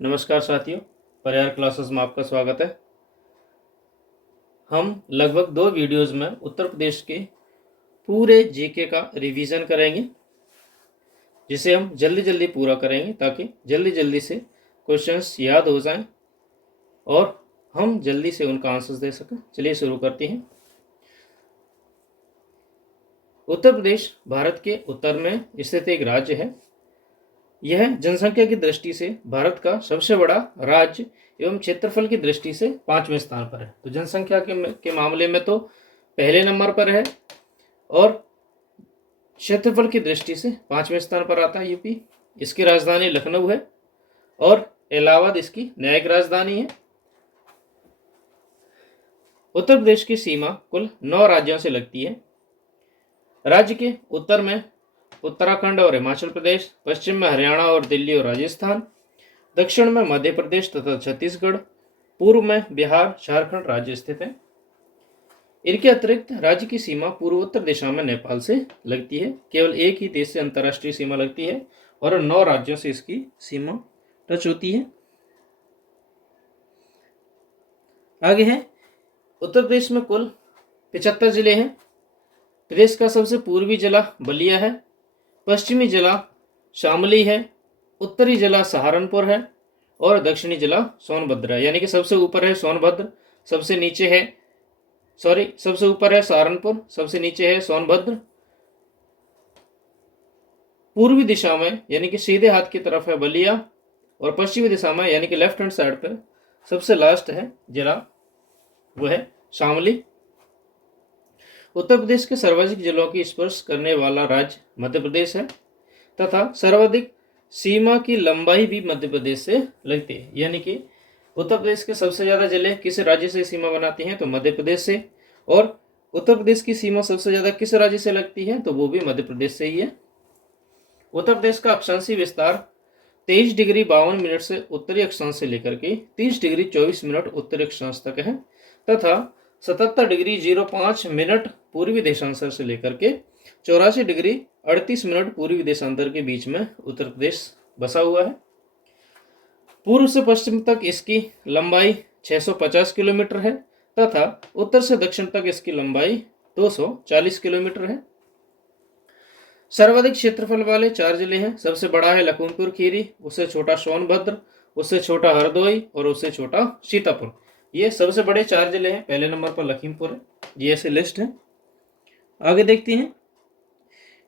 नमस्कार साथियों, परिहार क्लासेस में आपका स्वागत है। हम लगभग 2 वीडियोस में उत्तर प्रदेश के पूरे जीके का रिवीजन करेंगे, जिसे हम जल्दी जल्दी पूरा करेंगे ताकि जल्दी जल्दी से क्वेश्चंस याद हो जाएं और हम जल्दी से उनका आंसर्स दे सकें। चलिए शुरू करते हैं। उत्तर प्रदेश भारत के उत्तर में स्थित एक राज्य है। यह जनसंख्या की दृष्टि से भारत का सबसे बड़ा राज्य एवं क्षेत्रफल की दृष्टि से 5वें स्थान पर है। तो जनसंख्या के मामले में तो पहले नंबर पर है और क्षेत्रफल की दृष्टि से 5वें स्थान पर आता है यूपी। इसकी राजधानी लखनऊ है और इलाहाबाद इसकी न्यायिक राजधानी है। उत्तर प्रदेश की सीमा कुल 9 राज्यों से लगती है। राज्य के उत्तर में उत्तराखंड और हिमाचल प्रदेश, पश्चिम में हरियाणा और दिल्ली और राजस्थान, दक्षिण में मध्य प्रदेश तथा छत्तीसगढ़, पूर्व में बिहार, झारखंड राज्य स्थित है। इनके अतिरिक्त राज्य की सीमा पूर्वोत्तर दिशा में नेपाल से लगती है। केवल एक ही देश से अंतर्राष्ट्रीय सीमा लगती है और 9 राज्यों से इसकी सीमा टच होती है। आगे है, उत्तर प्रदेश में कुल 75 जिले हैं। प्रदेश का सबसे पूर्वी जिला बलिया है, पश्चिमी जिला शामली है, उत्तरी जिला सहारनपुर है और दक्षिणी जिला सोनभद्र है। यानी कि सबसे ऊपर है सोनभद्र, सबसे नीचे है सबसे ऊपर है सहारनपुर, सबसे नीचे है सोनभद्र। पूर्वी दिशा में यानी कि सीधे हाथ की तरफ है बलिया और पश्चिमी दिशा में यानी कि लेफ्ट हैंड साइड पर सबसे लास्ट है जिला, वो है शामली। उत्तर प्रदेश के सर्वाधिक जिलों की स्पर्श करने वाला राज्य मध्य प्रदेश है तथा सर्वाधिक सीमा की लंबाई भी मध्य प्रदेश से लगती है। यानी कि उत्तर प्रदेश के सबसे ज्यादा जिले किस राज्य से सीमा बनाते हैं तो मध्य प्रदेश से, और उत्तर प्रदेश की सीमा सबसे ज्यादा किस राज्य से लगती है तो वो भी मध्य प्रदेश से ही है। उत्तर प्रदेश का अक्षांशीय विस्तार 23 डिग्री 52 मिनट से उत्तरी अक्षांश से लेकर के 30 डिग्री 24 मिनट उत्तरी अक्षांश तक है तथा 77 डिग्री 05 मिनट पूर्वी देशांतर से लेकर के 84 डिग्री 38 मिनट पूर्वी देशांतर के बीच में उत्तर प्रदेश बसा हुआ है। पूर्व से पश्चिम तक इसकी लंबाई 650 किलोमीटर है तथा उत्तर से दक्षिण तक इसकी लंबाई 240 किलोमीटर है। सर्वाधिक क्षेत्रफल वाले 4 जिले हैं। सबसे बड़ा है लखीमपुर खीरी, उससे छोटा सोनभद्र, उससे छोटा हरदोई और उससे छोटा सीतापुर। ये सबसे बड़े 4 जिले हैं। पहले नंबर पर लखीमपुर है। ये ऐसे लिस्ट है। आगे देखते हैं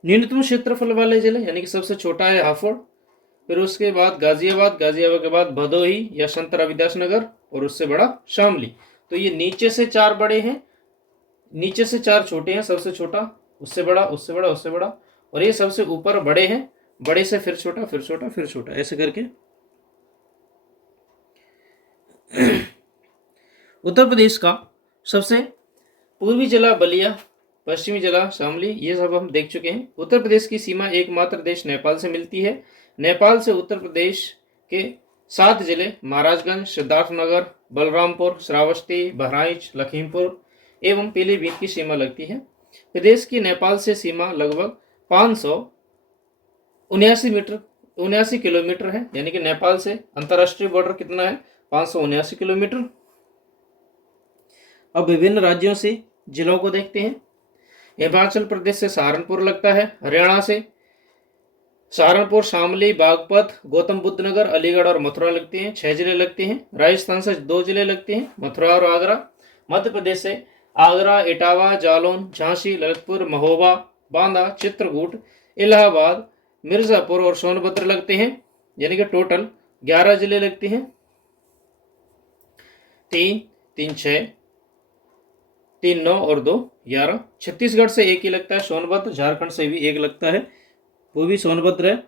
न्यूनतम क्षेत्रफल वाले जिले, यानी कि सबसे छोटा है हापुड़, फिर उसके बाद गाजियाबाद, गाजियाबाद के बाद भदोही या संत रविदास नगर और उससे बड़ा शामली। तो ये नीचे से 4 बड़े हैं, नीचे से 4 छोटे हैं, सबसे छोटा, उससे बड़ा, उससे बड़ा, उससे बड़ा, और ये सबसे ऊपर बड़े हैं, बड़े से फिर छोटा, फिर छोटा, फिर छोटा, ऐसे करके। उत्तर प्रदेश का सबसे पूर्वी जिला बलिया, पश्चिमी जिला शामली, ये सब हम देख चुके हैं। उत्तर प्रदेश की सीमा एकमात्र देश नेपाल से मिलती है। नेपाल से उत्तर प्रदेश के 7 जिले महाराजगंज, सिद्धार्थनगर, बलरामपुर, श्रावस्ती, बहराइच, लखीमपुर एवं पीलीभीत की सीमा लगती है। प्रदेश की नेपाल से सीमा लगभग 579 किलोमीटर है। यानी कि नेपाल से अंतर्राष्ट्रीय बॉर्डर कितना है, 579 किलोमीटर। अब विभिन्न राज्यों से जिलों को देखते हैं। हिमाचल प्रदेश से सहारनपुर लगता है, हरियाणा से सहारनपुर, शामली, बागपत, गौतम बुद्ध नगर, अलीगढ़ और मथुरा लगते हैं, 6 जिले लगते हैं। राजस्थान से 2 जिले लगते हैं, मथुरा और आगरा। मध्य प्रदेश से आगरा, इटावा, जालौन, झांसी, ललितपुर, महोबा, बांदा, चित्रकूट, इलाहाबाद, मिर्जापुर और सोनभद्र लगते हैं। यानी कि टोटल 11 जिले लगते हैं। 3, 3, 6, 3, 9 और 2, 11। छत्तीसगढ़ से एक ही लगता है सोनभद्र, झारखंड से भी एक लगता है, वो भी सोनभद्र है।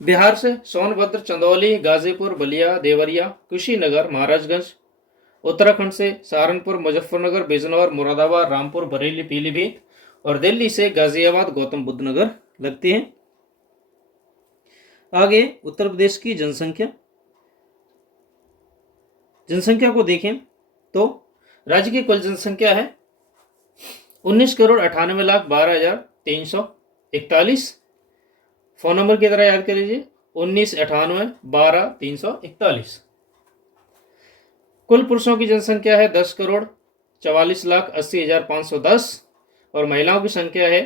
बिहार से सोनभद्र, चंदौली, गाजीपुर, बलिया, देवरिया, कुशीनगर, महाराजगंज। उत्तराखंड से सहारनपुर, मुजफ्फरनगर, बिजनौर, मुरादाबाद, रामपुर, बरेली, पीलीभीत और दिल्ली से गाजियाबाद, गौतम बुद्ध नगर लगते हैं। आगे उत्तर प्रदेश की जनसंख्या को देखें तो राज्य की कुल जनसंख्या है 19,98,12,341। फोन नंबर की तरह याद कर लीजिए 1998, 12,341। कुल पुरुषों की जनसंख्या है 10,44,80,510 और महिलाओं की संख्या है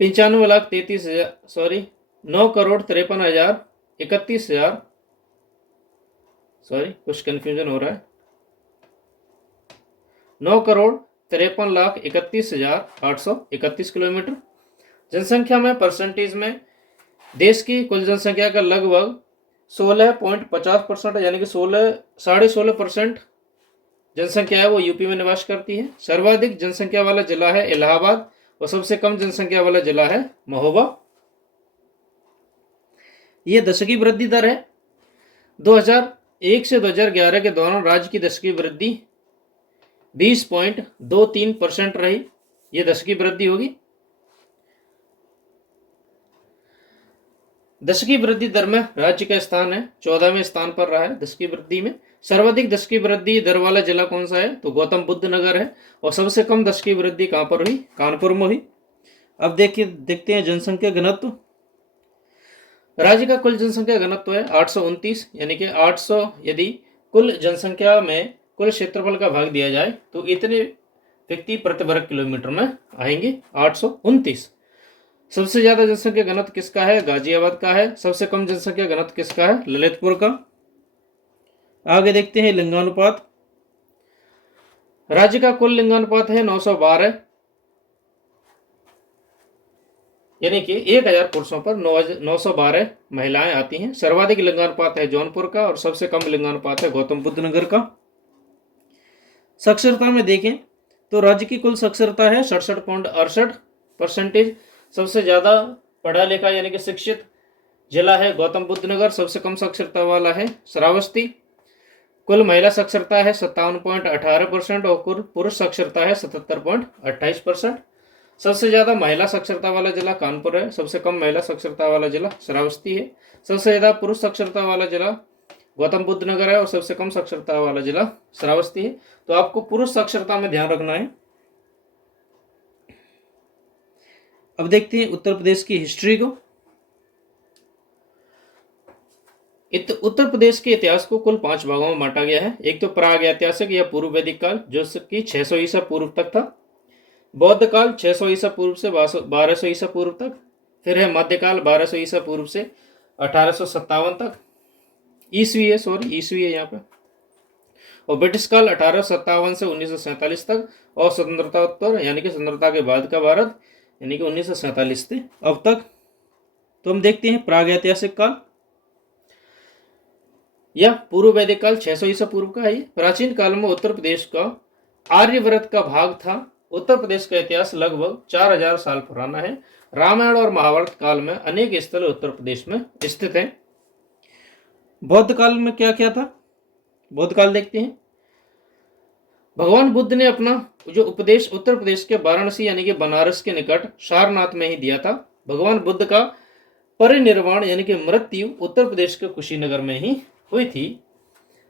95,33,000 सॉरी 9,53,31,000 सॉरी कुछ कंफ्यूजन हो रहा है 9,53,31,831 किलोमीटर। जनसंख्या में परसेंटेज में देश की कुल जनसंख्या का लगभग 16.50% यानी कि 16.5% जनसंख्या है वो यूपी में निवास करती है। सर्वाधिक जनसंख्या वाला जिला है इलाहाबाद और सबसे कम जनसंख्या वाला जिला है महोबा। ये दशकीय वृद्धि दर है। 2001 से 2011 के दौरान राज्य की दशकीय वृद्धि 20.23% रही। ये दशकीय वृद्धि होगी। दशकीय वृद्धि दर में राज्य का स्थान है 14वें स्थान पर रहा है दशकीय वृद्धि में। सर्वाधिक दशकीय वृद्धि दर वाला जिला कौन सा है तो गौतम बुद्ध नगर है। और सबसे कम दशकीय वृद्धि कहां पर हुई कानपुर में हुई। अब देखते हैं जनसंख्या घनत्व। राज्य का कुल जनसंख्या घनत्व है 829 यानी कि 800 यदि कुल जनसंख्या में कुल क्षेत्रफल का भाग दिया जाए तो इतने व्यक्ति प्रति वर्ग किलोमीटर में आएंगे 829। सबसे ज्यादा जनसंख्या घनत्व किसका है गाजियाबाद का है। सबसे कम जनसंख्या घनत्व किसका है ललितपुर का। आगे देखते हैं लिंगानुपात। राज्य का कुल लिंगानुपात है 912 यानी कि 1000 पुरुषों पर 912 महिलाएं आती हैं। सर्वाधिक लिंगानुपात है जौनपुर का और सबसे कम लिंगानुपात है गौतम बुद्ध नगर का। साक्षरता में देखें तो राज्य की कुल साक्षरता है 67.68%। सबसे ज्यादा पढ़ा लिखा यानी कि शिक्षित जिला है गौतम बुद्ध नगर। सबसे कम साक्षरता वाला है श्रावस्ती। कुल महिला साक्षरता है 57.18% और कुल पुरुष साक्षरता है 77.28%। सबसे ज्यादा महिला साक्षरता वाला जिला कानपुर है। सबसे कम महिला साक्षरता वाला जिला श्रावस्ती है। सबसे ज्यादा पुरुष साक्षरता वाला जिला गौतम बुद्ध नगर है और सबसे कम साक्षरता वाला जिला श्रावस्ती है। तो आपको पुरुष साक्षरता में ध्यान रखना है। अब देखते हैं उत्तर प्रदेश की हिस्ट्री को। उत्तर प्रदेश के इतिहास को कुल 5 भागों में बांटा गया है। एक तो प्राग ऐतिहासिक या पूर्व वैदिक काल जो कि 600 ईसा पूर्व तक था। बौद्ध काल 600 ईसा पूर्व से 1200 ईसा पूर्व तक। फिर है मध्यकाल 1200 ईसा पूर्व से 1857 तक। ईसवी है यहाँ पे। और ब्रिटिश काल 1857 से 1947 तक। और स्वतंत्रता यानी कि स्वतंत्रता के बाद का भारत यानी कि 1947 से अब तक। तो हम देखते हैं प्राग ऐतिहासिक काल या पूर्व वैदिक काल 600 ईसा पूर्व का है। प्राचीन काल में उत्तर प्रदेश का आर्यव्रत का भाग था। उत्तर प्रदेश का इतिहास लगभग 4000 साल पुराना है। रामायण और महाभारत काल में अनेक स्थल उत्तर प्रदेश में स्थित हैं। बौद्ध काल में क्या क्या था बौद्ध काल देखते हैं। भगवान बुद्ध ने अपना जो उपदेश उत्तर प्रदेश के वाराणसी यानी कि बनारस के निकट सारनाथ में ही दिया था। भगवान बुद्ध का परिनिर्वाण यानी कि मृत्यु उत्तर प्रदेश के कुशीनगर में ही हुई थी।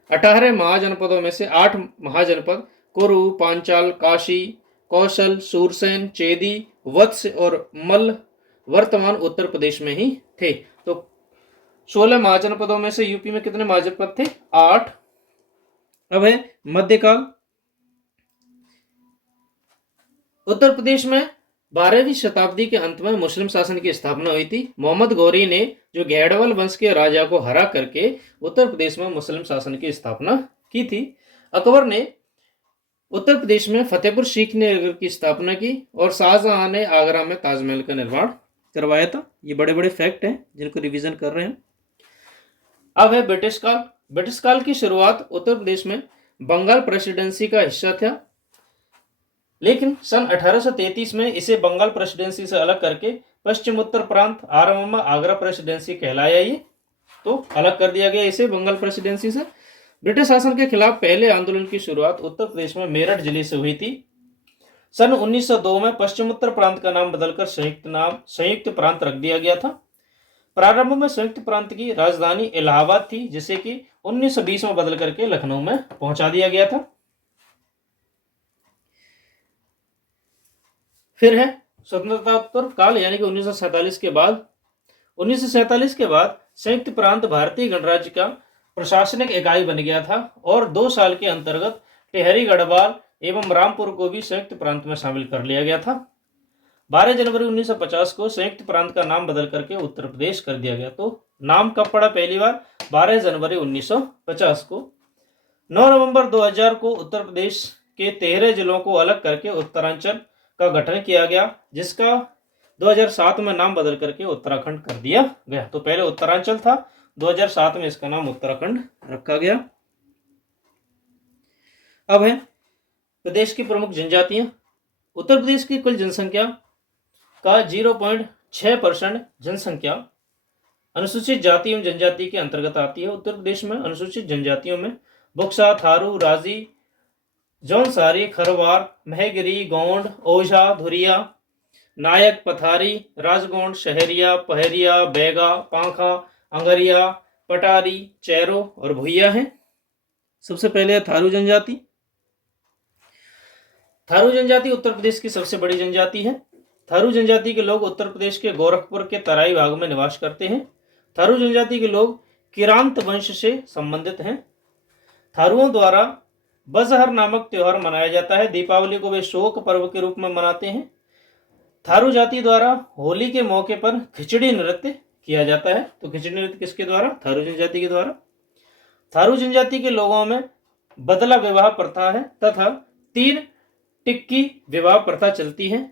18 महाजनपदों में से 8 महाजनपद कुरु, पांचाल, काशी, कौशल, सूरसेन, चेदी, वत्स और मल्ल वर्तमान उत्तर प्रदेश में ही थे। तो 16 महाजनपदों में से यूपी में कितने महाजनपद थे 8। अब है मध्यकाल। उत्तर प्रदेश में 12वीं शताब्दी के अंत में मुस्लिम शासन की स्थापना हुई थी। मोहम्मद गौरी ने जो घेड़वल वंश के राजा को हरा करके उत्तर प्रदेश में मुस्लिम शासन की स्थापना की थी। अकबर ने उत्तर प्रदेश में फतेहपुर सीकरी नगर की स्थापना की और शाहजहां ने आगरा में ताजमहल का निर्माण करवाया था। ये बड़े बड़े फैक्ट हैं जिनको रिवीजन कर रहे हैं। अब है ब्रिटिश काल। ब्रिटिश काल की शुरुआत उत्तर प्रदेश में बंगाल प्रेसिडेंसी का हिस्सा था, लेकिन सन 1833 में इसे बंगाल प्रेसिडेंसी से अलग करके पश्चिम उत्तर प्रांत आरंभ में आगरा प्रेसिडेंसी कहलाया। ये तो अलग कर दिया गया इसे बंगाल प्रेसिडेंसी से। ब्रिटिश शासन के खिलाफ पहले आंदोलन की शुरुआत उत्तर प्रदेश में मेरठ जिले से हुई थी। सन 1902 में पश्चिम उत्तर प्रांत का नाम बदलकर संयुक्त प्रांत रख दिया गया था। प्रारंभ में संयुक्त प्रांत की राजधानी इलाहाबाद थी, जिसे कि 1920 में बदल करके लखनऊ में पहुंचा दिया गया था। फिर है स्वतंत्रता काल यानी कि 1947 के बाद 1947 के बाद संयुक्त प्रांत भारतीय गणराज्य का प्रशासनिक इकाई बन गया था और 2 साल के अंतर्गत टिहरी, गढ़वाल एवं रामपुर को भी संयुक्त प्रांत में शामिल कर लिया गया था। 12 जनवरी 1950 को संयुक्त प्रांत का नाम बदल करके उत्तर प्रदेश कर दिया गया। तो नाम कब पड़ा पहली बार? 12 जनवरी 1950 को। 9 नवंबर 2000 को उत्तर प्रदेश के 13 जिलों को अलग करके उत्तरांचल का गठन किया गया, जिसका 2007 में नाम बदल करके उत्तराखंड कर दिया गया। तो पहले उत्तरांचल था, 2007 में इसका नाम उत्तराखंड रखा गया। अब है प्रदेश की प्रमुख जनजातियां। उत्तर प्रदेश की कुल जनसंख्या का 0.6% जनसंख्या अनुसूचित जाति एवं जनजाति के अंतर्गत आती है। उत्तर प्रदेश में अनुसूचित जनजातियों में बुक्सा, थारू, राजी, जौनसारी, खरवार, महगिरी, गोंड, ओझा, धुरिया, नायक, पथारी, राजगोंड, शहरिया, पहरिया, बैगा, पांखा, अंगरिया, पटारी, चैरो और भुइया हैं। सबसे पहले है थारू जनजाति। थारू जनजाति उत्तर प्रदेश की सबसे बड़ी जनजाति है। थारू जनजाति के लोग उत्तर प्रदेश के गोरखपुर के तराई भाग में निवास करते हैं। थारू जनजाति के लोग किरांत वंश से संबंधित हैं। थारुओं द्वारा बजहर नामक त्योहार मनाया जाता है। दीपावली को वे शोक पर्व के रूप में मनाते हैं। थारू जाति द्वारा होली के मौके पर खिचड़ी नृत्य किया जाता है। तो खिचड़ी नृत्य किसके द्वारा? थारू जनजाति के द्वारा। थारू जनजाति के लोगों में बदला विवाह प्रथा है तथा 3 टिक्की विवाह प्रथा चलती है।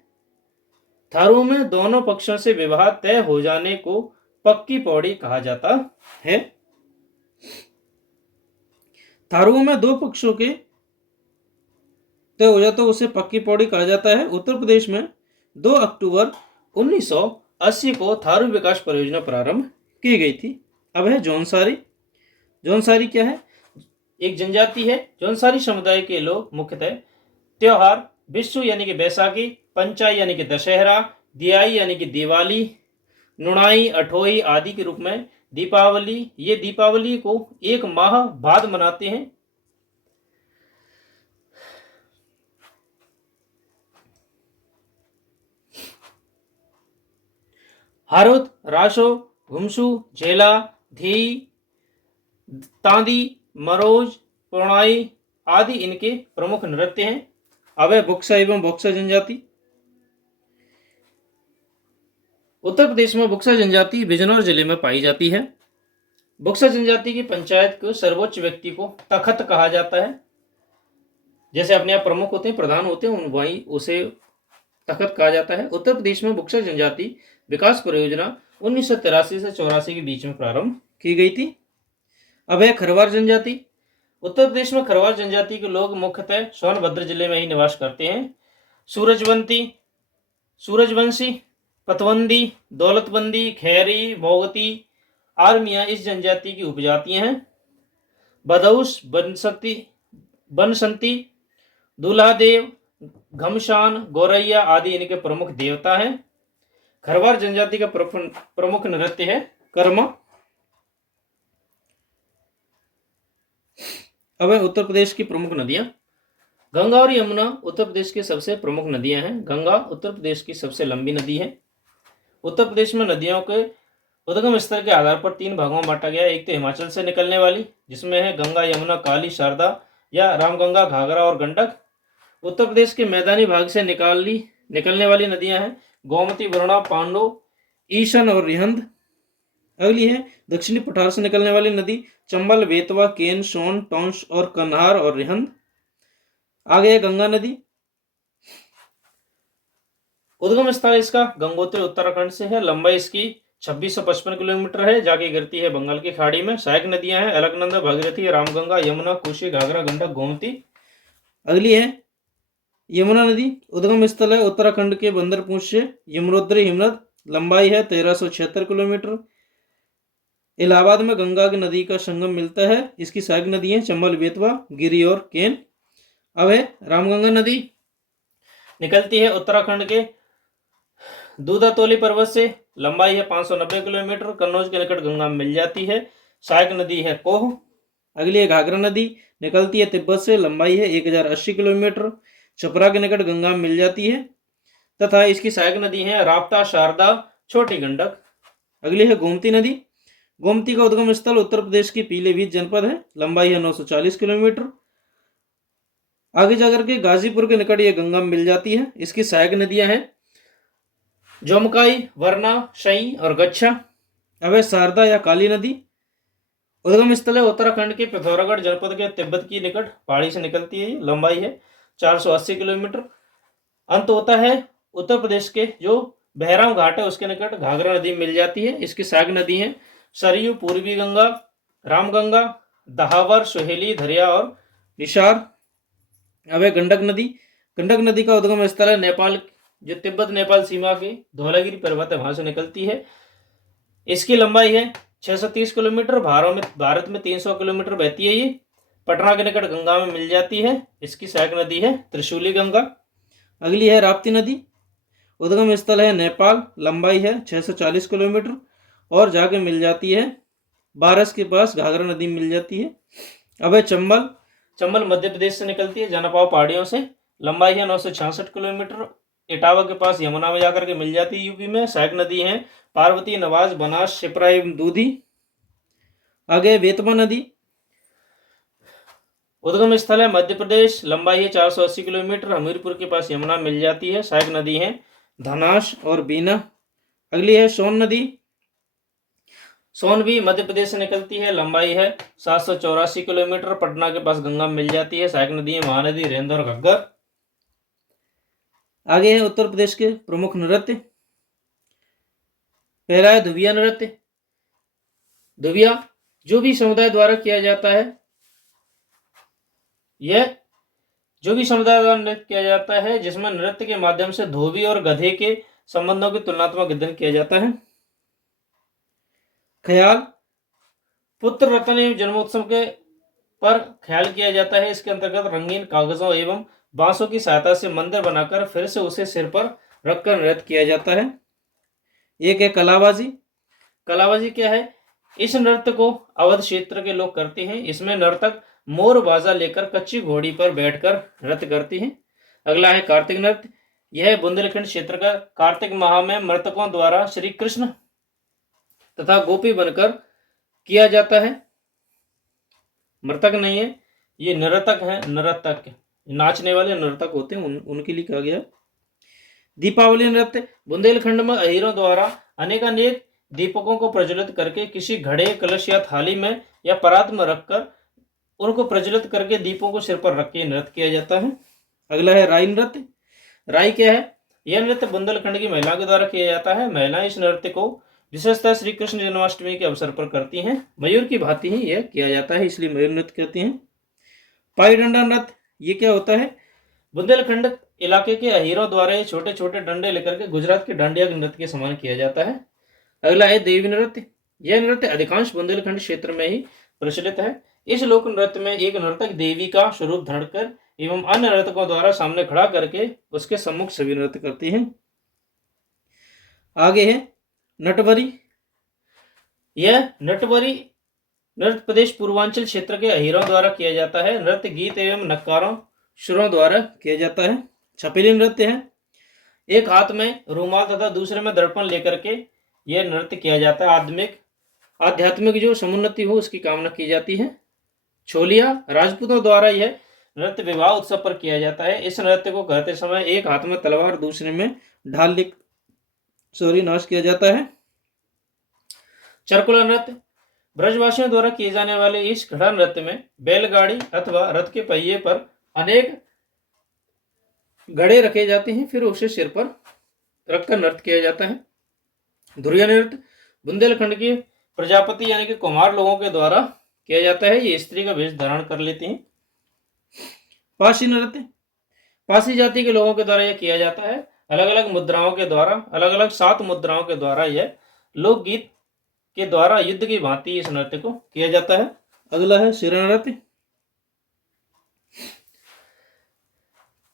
थारू में दोनों पक्षों से विवाह तय हो जाने को पक्की पौड़ी कहा जाता है। थारुओं में 2 पक्षों के तय हो जाता है उसे पक्की पौड़ी कहा जाता है। उत्तर प्रदेश में 2 अक्टूबर 1980 को थारू विकास परियोजना प्रारंभ की गई थी। अब है जौनसारी। जौनसारी क्या है? एक जनजाति है। जौनसारी समुदाय के लोग मुख्यतः त्योहार विशु यानी कि बैसाखी, पंचाई यानी कि दशहरा, दियाई यानी कि दिवाली, नुणाई, अठोई आदि के रूप में दीपावली को 1 माह बाद मनाते हैं। हारुत, राशो, घुमसू, झेला, धी, तांदी, मरोज, पुरणाई आदि इनके प्रमुख नृत्य हैं। अब है बुक्सा एवं बक्सा जनजाति। उत्तर प्रदेश में बुक्सा जनजाति बिजनौर जिले में पाई जाती है। बुक्सा जनजाति की पंचायत के सर्वोच्च व्यक्ति को तखत कहा जाता है। जैसे अपने आप प्रमुख होते हैं, प्रधान होते हैं, वही उसे तखत कहा जाता है। उत्तर प्रदेश में बुक्सा जनजाति विकास परियोजना 1983 से 84 के बीच में प्रारंभ की गई थी। अब है खरवार जनजाति। उत्तर प्रदेश में खरवार जनजाति के लोग मुख्यतः सोनभद्र जिले में ही निवास करते हैं। सूरजवंशी, पतवंदी, दौलतबंदी, खैरी, मोगती, आर्मिया इस जनजाति की उपजातियां हैं। बदौस, बनसंती, दूल्हादेव, घमशान, गौरैया आदि इनके प्रमुख देवता हैं। खरवार जनजाति का प्रमुख नृत्य है कर्मा। अब है उत्तर प्रदेश की प्रमुख नदियां। गंगा और यमुना उत्तर प्रदेश की सबसे प्रमुख नदियां हैं। गंगा उत्तर प्रदेश की सबसे लंबी नदी है। उत्तर प्रदेश में नदियों के उद्गम स्थल के आधार पर 3 भागों में बांटा गया है। एक तो हिमाचल से निकलने वाली, जिसमें है गंगा, यमुना, काली, शारदा या रामगंगा, घाघरा और गंडक। उत्तर प्रदेश के मैदानी भाग से निकलने वाली नदियां हैं गोमती, वरुणा, पांडो, ईशन और रिहंद। अगली है दक्षिणी पठार से निकलने वाली नदी चंबल, बेतवा, केन, सोन, टोंस और कन्हार और रिहंद। आगे है गंगा नदी। उद्गम स्थल इसका गंगोत्री उत्तराखंड से है। लंबाई इसकी 2655 किलोमीटर है। जाके गिरती है बंगाल की खाड़ी में। सहायक नदियां हैं अलकनंदा, भागीरथी, रामगंगा, यमुना, कोसी, घाघरा, गंडक, गोमती। अगली है यमुना नदी। उद्गम स्थल है उत्तराखंड के बंदरपूंछ से यमुनोत्री हिमनद। लंबाई है 1376 किलोमीटर। इलाहाबाद में गंगा की नदी का संगम मिलता है। इसकी सहायक नदी है चंबल, बेतवा, गिरी और केन। अब है रामगंगा नदी। निकलती है उत्तराखंड के दूधातोली पर्वत से। लंबाई है 590 किलोमीटर। कन्नौज के निकट गंगा में मिल जाती है। सहायक नदी है कोह। अगली है घाघरा नदी। निकलती है तिब्बत से। लंबाई है 1080 किलोमीटर। छपरा के निकट गंगा में मिल जाती है तथा इसकी सहायक नदी है राप्ता, शारदा, छोटी गंडक। अगली है गोमती नदी। गोमती का उद्गम स्थल उत्तर प्रदेश की पीलीभीत जनपद है, लंबाई है 940 किलोमीटर। आगे जाकर के गाजीपुर के निकट ये गंगा में मिल जाती है। इसकी सहायक नदियां हैं जोमकाई, वरना, शई और गच्छा। अब है शारदा या काली नदी। उद्गम स्थल है उत्तराखंड के पिथौरागढ़ जनपद के तिब्बत की निकट पहाड़ी से निकलती है। लंबाई है 480 किलोमीटर। अंत होता है उत्तर प्रदेश के जो बहराम घाट है उसके निकट घाघरा नदी मिल जाती है। इसकी सहायक नदी है सरयू, पूर्वी गंगा, रामगंगा, दहावर, सुहेली, धरिया और निशार। अब है गंडक नदी। गंडक नदी का उद्गम स्थल है नेपाल, जो तिब्बत नेपाल सीमा के धौलागिरी पर्वत है वहां से निकलती है। इसकी लंबाई है 630 किलोमीटर। भारत में 300 किलोमीटर बहती है ये। पटना के निकट गंगा में मिल जाती है। इसकी सहायक नदी है त्रिशूली गंगा। अगली है राप्ती नदी। उद्गम स्थल है नेपाल, लंबाई है 640 किलोमीटर और जाके मिल जाती है बारस के पास घाघरा नदी मिल जाती है। अब है चंबल। चंबल मध्य प्रदेश से निकलती है जनापाव पहाड़ियों से। लंबाई है 966 किलोमीटर। इटावा के पास यमुना में जाकर के मिल जाती है यूपी में। सहायक नदी है पार्वती, नवाज, बनास, शिप्रा एवं दूधी। आगे बेतवा नदी। उद्गम स्थल है मध्य प्रदेश, लंबाई है 480 किलोमीटर। हमीरपुर के पास यमुना मिल जाती है। सहायक नदी है धनाश और बीना। अगली है सोन नदी। सोन भी मध्य प्रदेश से निकलती है। लंबाई है 784 किलोमीटर। पटना के पास गंगा मिल जाती है। सहायक नदी है महानदी, रेंद और घग्गर। आगे है उत्तर प्रदेश के प्रमुख नृत्य। पहला है धुबिया नृत्य। धुबिया जो भी समुदाय द्वारा किया जाता है, यह जो भी समुदाय द्वारा नृत्य किया जाता है जिसमें नृत्य के माध्यम से धोबी और गधे के संबंधों की तुलनात्मक अध्ययन किया जाता है। ख्याल, पुत्र रतन एवं जन्मोत्सव के पर ख्याल किया जाता है। इसके अंतर्गत रंगीन कागजों एवं बांसों की सहायता से मंदिर बनाकर फिर से उसे सिर पर रखकर नृत्य किया जाता है। एक है कलाबाजी। कलाबाजी क्या है? इस नृत्य को अवध क्षेत्र के लोग करते हैं। इसमें नर्तक मोर बाजा लेकर कच्ची घोड़ी पर बैठकर नृत्य करते हैं। अगला है कार्तिक नृत्य। यह बुंदेलखंड क्षेत्र का कार्तिक माह में मृतकों द्वारा श्री कृष्ण तथा गोपी बनकर किया जाता है। मृतक नहीं है, ये नर्तक है। नर्तक नाचने वाले नर्तक होते हैं, उनके लिए कहा गया। दीपावली नृत्य। बुंदेलखंड में अहीरों द्वारा अनेकानेक दीपकों को प्रज्वलित करके किसी घड़े, कलश या थाली में या परात में रखकर उनको प्रज्वलित करके दीपों को सिर पर रख के नृत्य किया जाता है। अगला है राई नृत्य। राई क्या है? यह नृत्य बुंदेलखंड की महिलाओं के द्वारा किया जाता है। महिलाएं इस नृत्य को विशेषतः श्री कृष्ण जन्माष्टमी के अवसर पर करती हैं। मयूर की भांति ही यह किया जाता है, इसलिए मयूर नृत्य कहते हैं। पाई डंडा नृत्य, ये क्या होता है? बुंदेलखंड इलाके के अहीरों द्वारा ये छोटे छोटे डंडे लेकर के गुजरात के डांडिया के नृत्य के समान किया जाता है। अगला है देवी नृत्य। यह नृत्य अधिकांश बुंदेलखंड क्षेत्र में ही प्रचलित है। इस लोक नृत्य में एक नर्तक देवी का स्वरूप धारण कर एवं अन्य नर्तकों द्वारा सामने खड़ा करके उसके सम्मुख सभी नृत्य करती हैं। आगे है नटवरी। यह नटवरी नृत्य प्रदेश पूर्वांचल क्षेत्र के अहीरों द्वारा किया जाता है। नृत्य गीत एवं नक्कारों सुरों द्वारा किया जाता है। छपेली नृत्य है। एक हाथ में रूमाल तथा दूसरे में दर्पण लेकर के यह नृत्य किया जाता है। आध्यात्मिक जो समुन्नति हो उसकी कामना की जाती है। छोलिया, राजपूतों द्वारा यह नृत्य विवाह उत्सव पर किया जाता है। इस नृत्य को करते समय एक हाथ में तलवार, दूसरे में ढाल नाश किया जाता है। चरकुला नृत्य। ब्रजवासियों द्वारा किए जाने वाले इस घड़ा नृत्य में बैलगाड़ी अथवा रथ के पहिए पर अनेक घड़े रखे जाते हैं, फिर उसे सिर पर रखकर नृत्य किया जाता है। धुरिया नृत्य बुंदेलखंड के प्रजापति यानी कि कुम्हार लोगों के द्वारा किया जाता है। ये स्त्री का वेश धारण कर लेते हैं। पासी नृत्य पासी जाति के लोगों के द्वारा यह किया जाता है। अलग अलग मुद्राओं के द्वारा, अलग अलग 7 मुद्राओं के द्वारा यह लोकगीत के द्वारा युद्ध की भांति इस नृत्य को किया जाता है। अगला है सिरा नृत्य।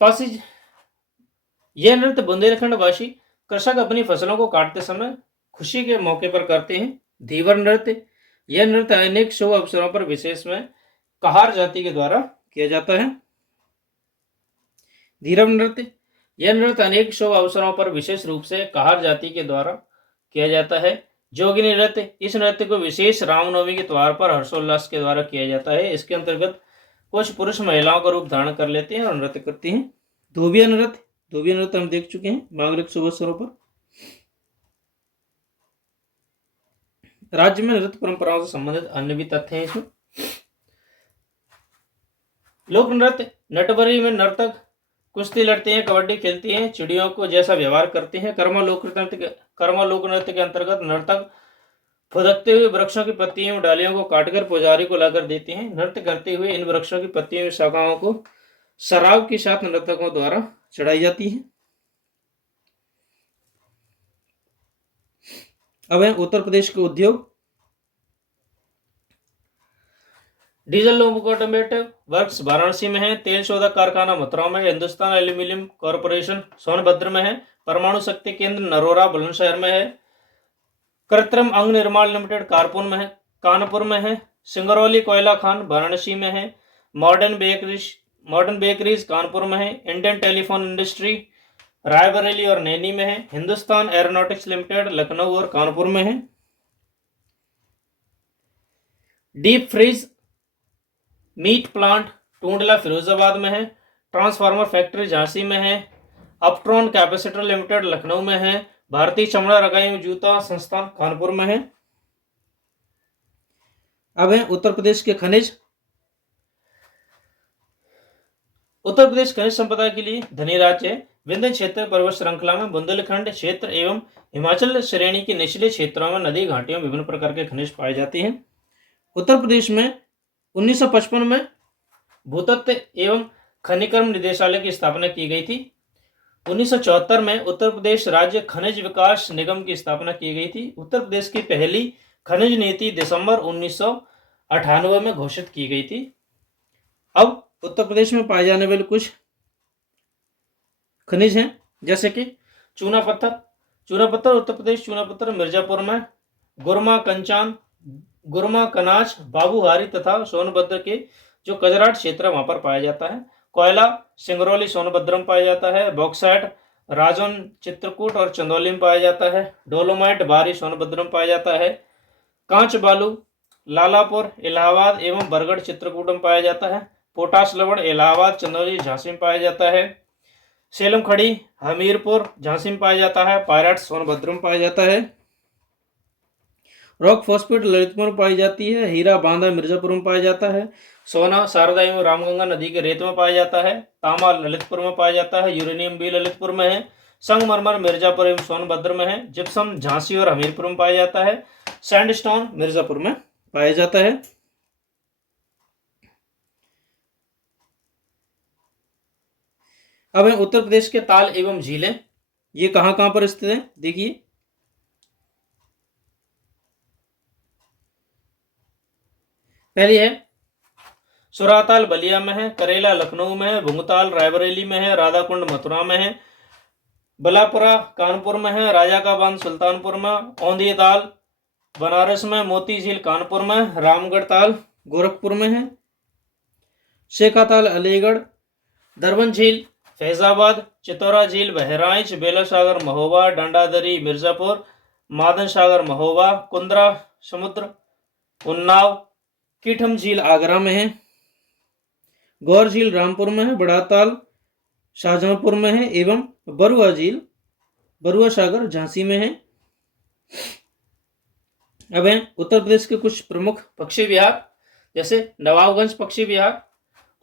पासी यह नृत्य बुंदेलखंड वासी कृषक अपनी फसलों को काटते समय खुशी के मौके पर करते हैं। धीवर नृत्य। यह नृत्य अनेक शुभ अवसरों पर विशेष में कहार जाति के द्वारा किया जाता है। धीरव नृत्य। यह नृत्य अनेक शुभ अवसरों पर विशेष रूप से कहार जाति के द्वारा किया जाता है। जोगिनी नृत्य, इस नृत्य को विशेष रामनवमी के त्योहार पर हर्षोल्लास के द्वारा किया जाता है। इसके अंतर्गत कुछ पुरुष महिलाओं का रूप धारण कर लेते हैं और नृत्य करती हैं। धोबिया नृत्य, धोबिया नृत्य हम देख चुके हैं मांगलिक शुभ अवसरों पर। राज्य में नृत्य परंपराओं से संबंधित अन्य भी तथ्य हैं इसमें। लोक नृत्य, नटबरी में नर्तक कुश्ती लड़ते हैं, कबड्डी खेलती हैं, चिड़ियों को जैसा व्यवहार करते हैं। कर्मा लोक नृत्य के अंतर्गत नर्तक फुदकते हुए वृक्षों की पत्तियों और डालियों को काटकर पुजारी को लाकर देते हैं। नृत्य करते हुए इन वृक्षों की पत्तियों और शाखाओं को शराब के साथ नर्तकों द्वारा चढ़ाई जाती है। अब है उत्तर प्रदेश के उद्योग। डीजल लोकोमोटिव वर्क्स वाराणसी में है। तेल शोधक कारखाना मथुरा में है। हिंदुस्तान एल्यूमिनियम कॉरपोरेशन सोनभद्र में है। परमाणु शक्ति केंद्र नरोरा बुलंदशहर में है। कृत्रिम अंग निर्माण लिमिटेड कानपुर में है। सिंगरौली कोयला खान वाराणसी में है। मॉडर्न बेकरीज कानपुर में है। इंडियन टेलीफोन इंडस्ट्री रायबरेली और नैनी में है। हिंदुस्तान एरोनॉटिक्स लिमिटेड लखनऊ और कानपुर में है। Deep freeze meat plant Tundla Firozabad में है। ट्रांसफार्मर फैक्ट्री झांसी में है। अपट्रॉन कैपेसिटर लिमिटेड लखनऊ में है। भारतीय चमड़ा रगाई जूता संस्थान कानपुर में है। अब है उत्तर प्रदेश के खनिज। उत्तर प्रदेश खनिज संपदा के लिए धनी राज्य है। विंध्य क्षेत्र पर्वत श्रृंखला में बुंदेलखंड क्षेत्र एवं हिमाचल श्रेणी के निचले क्षेत्रों में नदी घाटियों विभिन्न प्रकार के खनिज पाए जाते हैं। उत्तर प्रदेश में 1955 में भूतत्व एवं खनिकर्म निदेशालय की स्थापना की गई थी। 1974 में उत्तर प्रदेश राज्य खनिज विकास निगम की स्थापना की गई थी। उत्तर प्रदेश की पहली खनिज नीति दिसंबर 1998 में घोषित की गई थी। अब उत्तर प्रदेश में पाए जाने वाले कुछ खनिज हैं, जैसे कि चूना पत्थर उत्तर प्रदेश चूना पत्थर मिर्जापुर में, गुरमा कनाज बाबूहारी तथा सोनभद्र के जो कजराट क्षेत्र वहां पर पाया जाता है। कोयला सिंगरौली सोनभद्र में पाया जाता है। बॉक्साइट राजौन चित्रकूट और चंदौली में पाया जाता है। डोलोमाइट बारी सोनभद्र में पाया जाता है। कांच बालू लालापुर इलाहाबाद एवं बरगढ़ चित्रकूट में पाया जाता है। पोटाश लवण इलाहाबाद चंदौली झांसी में पाया जाता है। सेलम खड़ी हमीरपुर झांसी में पाया जाता है। पायराइट सोनभद्र में पाया जाता है। रॉक फॉस्फेट ललितपुर में पाई जाती है। हीरा बांधा मिर्जापुर में पाया जाता है। सोना शारदा एवं रामगंगा नदी के रेत में पाया जाता है। तांबा ललितपुर में पाया जाता है। यूरेनियम भी ललितपुर में है। संगमरमर मिर्जापुर एवं सोनभद्र में है। जिप्सम झांसी और हमीरपुर में पाया जाता है। सैंडस्टोन मिर्जापुर में पाया जाता है। अब है उत्तर प्रदेश के ताल एवं झीलें। ये कहां कहां पर स्थित है, देखिए। पहली है सुराताल बलिया में है। करेला लखनऊ में है। भुंगताल रायबरेली में है। राधाकुंड मथुरा में है। बलापुरा कानपुर में है। राजा का बांध सुल्तानपुर में। औंधी ताल बनारस में। मोती झील कानपुर में। रामगढ़ ताल गोरखपुर में है। शेखा ताल अलीगढ़। दरबन झील फैजाबाद। चितौरा झील बहराइच। बेला सागर महोबा। डंडादरी मिर्जापुर। मादन सागर महोबा। कुंद्रा समुद्र उन्नाव। कीठम झील आगरा में है। गौर झील रामपुर में है। बड़ा ताल शाहजहांपुर में है एवं बरुआ झील बरुआ सागर झांसी में है। अब है उत्तर प्रदेश के कुछ प्रमुख पक्षी विहार, जैसे नवाबगंज पक्षी विहार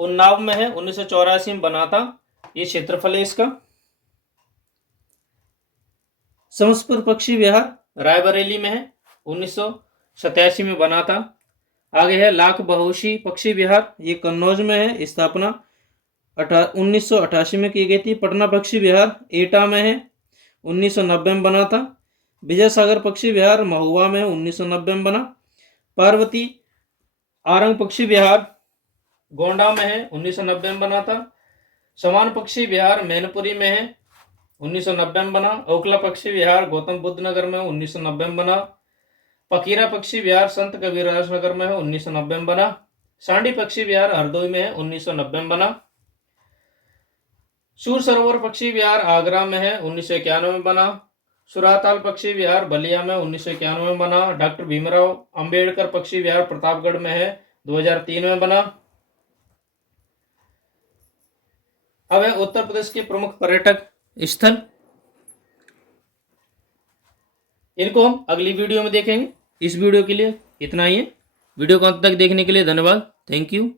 उन्नाव में है। 1984 में बना था, ये क्षेत्रफल है इसका। समसपुर पक्षी विहार रायबरेली में है। 1987 में बना था। आगे है लाख बहोशी पक्षी विहार, ये कन्नौज में है। स्थापना 1988 में की गई थी। पटना पक्षी विहार एटा में है। 1990 में बना था। विजय सागर पक्षी विहार महुआ में 1990 में बना। पार्वती आरंग पक्षी विहार गोंडा में है। 1990 में बना था। समान पक्षी विहार मैनपुरी में है। 1990 में बना। ओखला पक्षी विहार गौतम बुद्ध नगर में 1990 में बना। पकीरा पक्षी विहार संत कबीरदास नगर में है। 1990 में बना। सांडी पक्षी विहार हरदोई में है। 1990 में बना। सूर सरोवर पक्षी विहार आगरा में है। 1991 में बना। सुराताल पक्षी विहार बलिया में 1991 में बना। डॉक्टर भीमराव अंबेडकर पक्षी विहार प्रतापगढ़ में है, 2003 में बना। अब है उत्तर प्रदेश के प्रमुख पर्यटक स्थल, इनको हम अगली वीडियो में देखेंगे। इस वीडियो के लिए इतना ही है। वीडियो को अंत तक देखने के लिए धन्यवाद। Thank you.